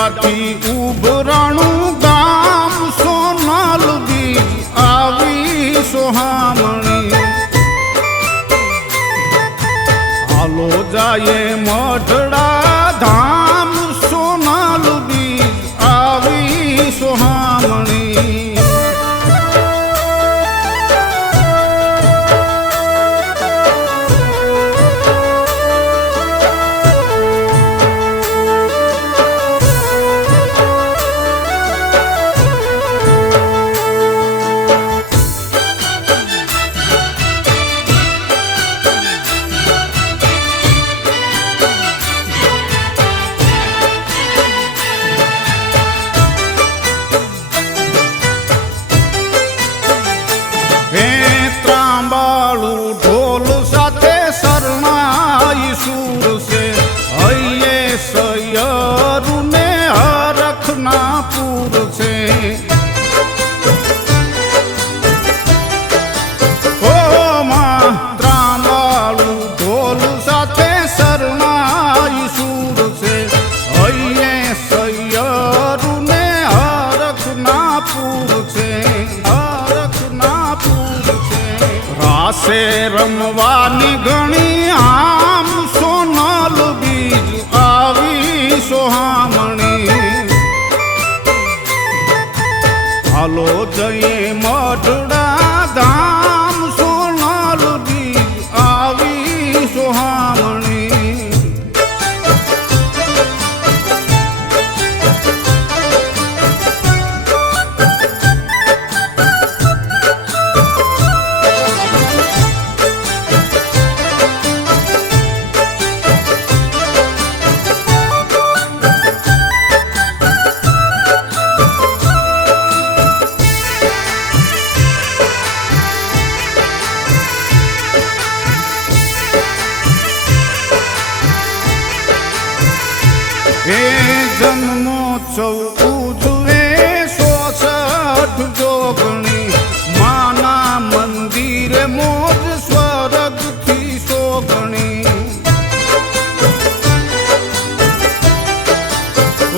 હેડાથી ઉભરાણું ગામ સોનાલ બીજ આવી સોહામણી હાલો જાય મઢડા ધામ સોનાલ બીજ આવી સોહામણી રમવાની ઘણી આમ સોનાલ બીજ આવી સોહામણી હાલો જઈએ મઢડા ધામ સોનાલ બીજ આવી સોહામણી જન્મોત્સવ ઉજવે 66 જોગણી માના મંદિરે મોજ સ્વર્ગથી સોગણી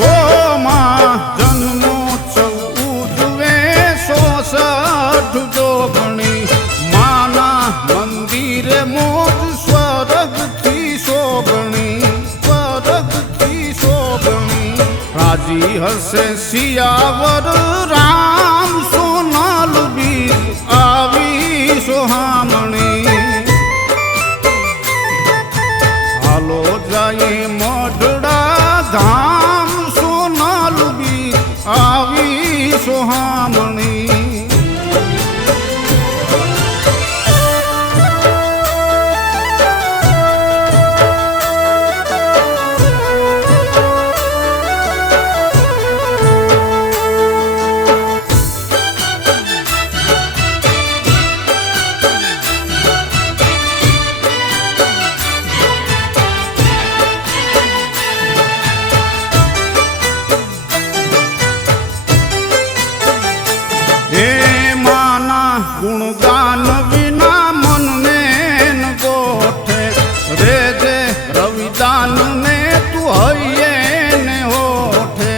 ઓ માં જન્મોત્સવ ઉજવે 66 જોગણી માના મંદિરે મોજ સ્વર્ગથી સોગણી રાજી હશે સિયાવર રામ સોનાલ બીજ આવી સોહામણી હાલો જાય મઢડા ધામ સોનાલ બીજ આવી સોહામણી ગુણગાન વિના મનને ન ગોઠે રે જે રવિદાન ને તું હૈયે ને હોઠે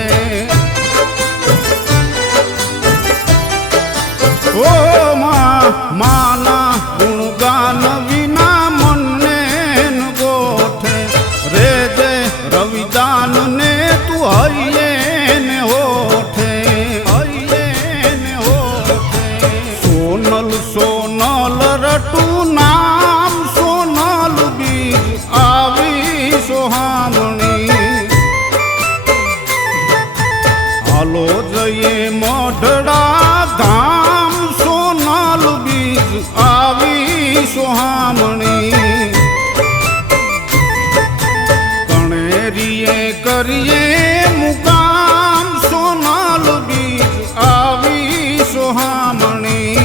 ઓ માના ગુણગાન વિના મનને ન ગોઠે રે જે રવિદાન ને તું હૈયે ને હોઠે સોનલ રટું નામ સોનાલ બીજ આવી સોહામણી હાલો જઈએ મઢડા ધામ સોનાલ બીજ આવી સોહામણી કણેરીએ કરીએ મુકામ સોનાલ બીજ આવી સોહામણી